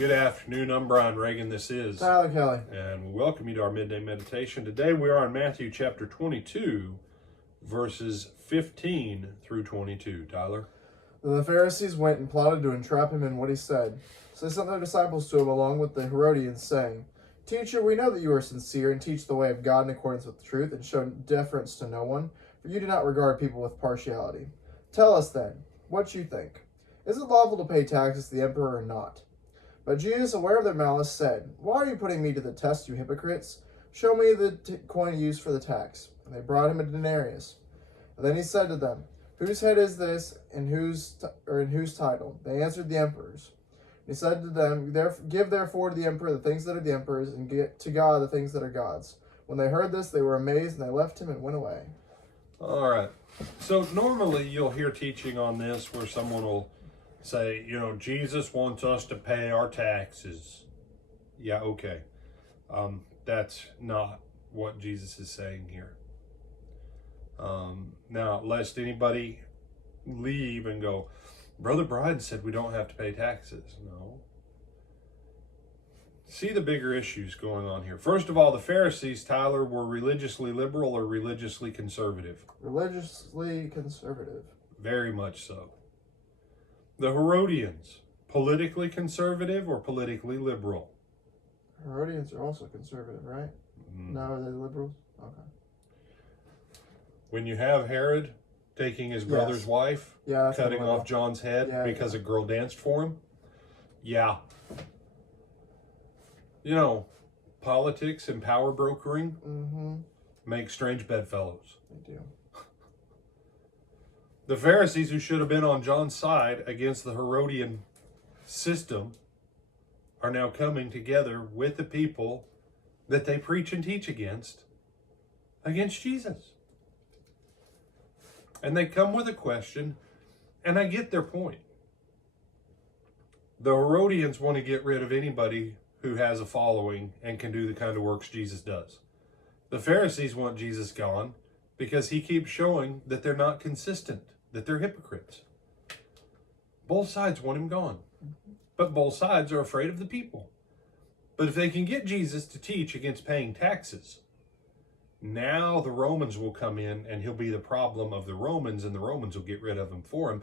Good afternoon. I'm Brian Reagan. This is Tyler Kelly. And we welcome you to our midday meditation. Today we are in Matthew chapter 22, verses 15 through 22. Tyler? Then the Pharisees went and plotted to entrap him in what he said. So they sent their disciples to him along with the Herodians, saying, Teacher, we know that you are sincere and teach the way of God in accordance with the truth and show deference to no one, for you do not regard people with partiality. Tell us then, what you think. Is it lawful to pay taxes to the emperor or not? But Jesus, aware of their malice, said, Why are you putting me to the test, you hypocrites? Show me the coin used for the tax. And they brought him a denarius. And then he said to them, Whose head is this, and whose title? They answered, The emperor's. And he said to them, Give therefore to the emperor the things that are the emperor's, and give to God the things that are God's. When they heard this, they were amazed, and they left him and went away. All right. So normally you'll hear teaching on this where someone will say, Jesus wants us to pay our taxes. Yeah, okay. That's not what Jesus is saying here. Now, lest anybody leave and go, Brother Brian said we don't have to pay taxes. No. See the bigger issues going on here. First of all, the Pharisees, Tyler, were religiously liberal or religiously conservative? Religiously conservative. Very much so. The Herodians, politically conservative or politically liberal? Herodians are also conservative, right? No, are they liberals? Okay. When you have Herod taking his brother's wife, cutting off John's head because a girl danced for him, politics and power brokering make strange bedfellows. They do. The Pharisees, who should have been on John's side against the Herodian system, are now coming together with the people that they preach and teach against Jesus. And they come with a question, and I get their point. The Herodians want to get rid of anybody who has a following and can do the kind of works Jesus does. The Pharisees want Jesus gone because he keeps showing that they're not consistent, that they're hypocrites. Both sides want him gone, but both sides are afraid of the people. But if they can get Jesus to teach against paying taxes, now the Romans will come in and he'll be the problem of the Romans, and the Romans will get rid of him for him.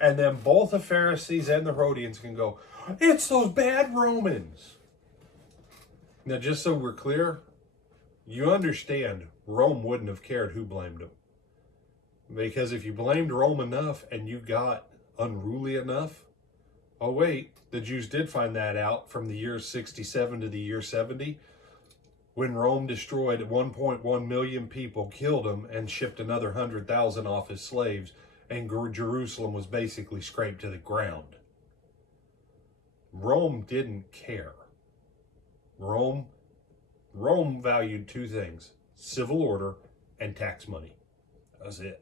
And then both the Pharisees and the Herodians can go, it's those bad Romans. Now, just so we're clear, you understand Rome wouldn't have cared who blamed them. Because if you blamed Rome enough and you got unruly enough, oh wait, the Jews did find that out from the year 67 to the year 70, when Rome destroyed 1.1 million people, killed them, and shipped another 100,000 off as slaves, and Jerusalem was basically scraped to the ground. Rome didn't care. Rome valued two things: civil order and tax money. That was it.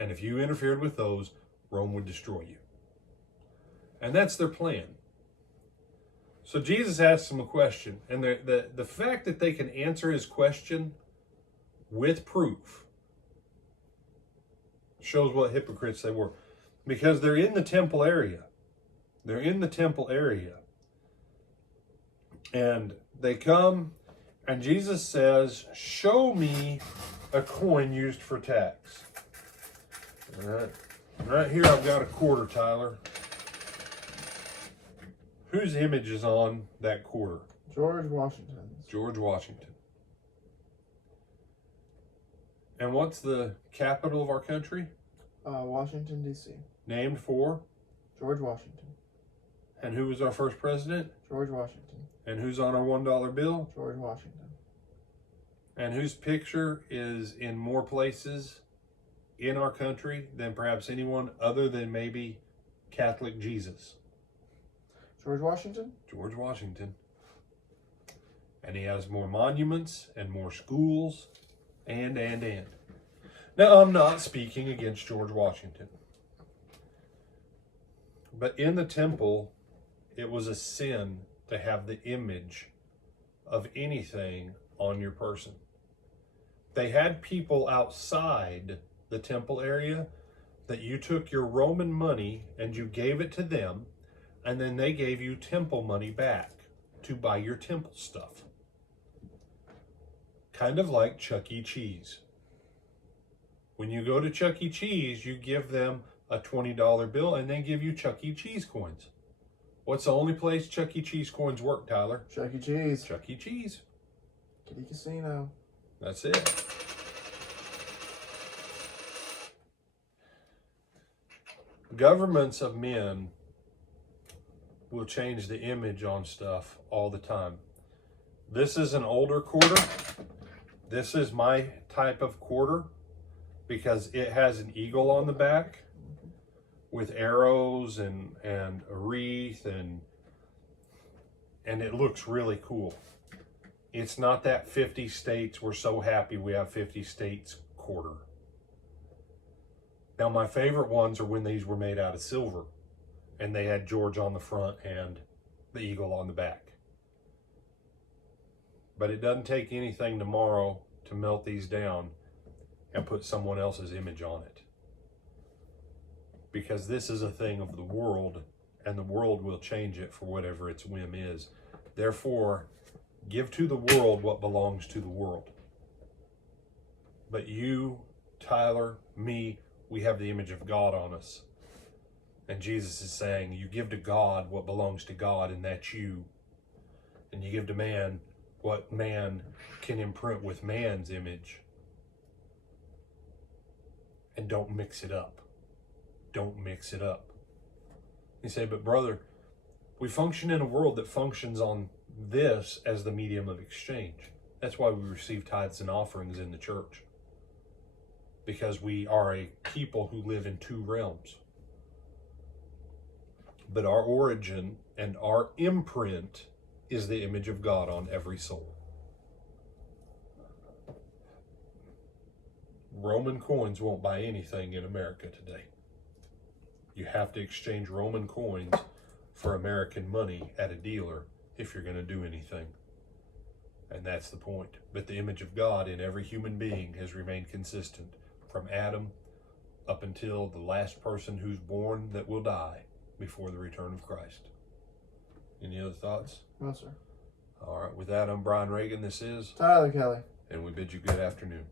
And if you interfered with those, Rome would destroy you. And that's their plan. So Jesus asks them a question, and the fact that they can answer his question with proof shows what hypocrites they were. Because they're in the temple area. They're in the temple area. And they come, and Jesus says, show me a coin used for tax. All right. Right here I've got a quarter, Tyler. Whose image is on that quarter? George Washington. George Washington. And what's the capital of our country? Washington, D.C. Named for? George Washington. And who was our first president? George Washington. And who's on our $1 bill? George Washington. And whose picture is in more places in our country than perhaps anyone other than maybe Catholic Jesus? George Washington? George Washington. And he has more monuments and more schools and. Now, I'm not speaking against George Washington. But in the temple, it was a sin to have the image of anything on your person. They had people outside the temple area that you took your Roman money and you gave it to them, and then they gave you temple money back to buy your temple stuff. Kind of like Chuck E. Cheese. When you go to Chuck E. Cheese, you give them a $20 bill and they give you Chuck E. Cheese coins. What's the only place Chuck E. Cheese coins work, Tyler? Chuck E. Cheese. Chuck E. Cheese. Kitty Casino. That's it. Governments of men will change the image on stuff all the time. This is an older quarter. This is my type of quarter because it has an eagle on the back with arrows and a wreath and it looks really cool. It's not that 50 states, we're so happy we have 50 states quarter. Now my favorite ones are when these were made out of silver and they had George on the front and the eagle on the back. But it doesn't take anything tomorrow to melt these down and put someone else's image on it. Because this is a thing of the world, and the world will change it for whatever its whim is. Therefore, give to the world what belongs to the world. But you, Tyler, me, we have the image of God on us. And Jesus is saying, you give to God what belongs to God, and that's you. And you give to man what man can imprint with man's image. And don't mix it up. Don't mix it up. You say, but brother, we function in a world that functions on this as the medium of exchange. That's why we receive tithes and offerings in the church. Because we are a people who live in two realms. But our origin and our imprint is the image of God on every soul. Roman coins won't buy anything in America today. You have to exchange Roman coins for American money at a dealer if you're going to do anything. And that's the point. But the image of God in every human being has remained consistent from Adam up until the last person who's born that will die before the return of Christ. Any other thoughts? No, sir. All right. With that, I'm Brian Reagan. This is Tyler Kelly. And we bid you good afternoon.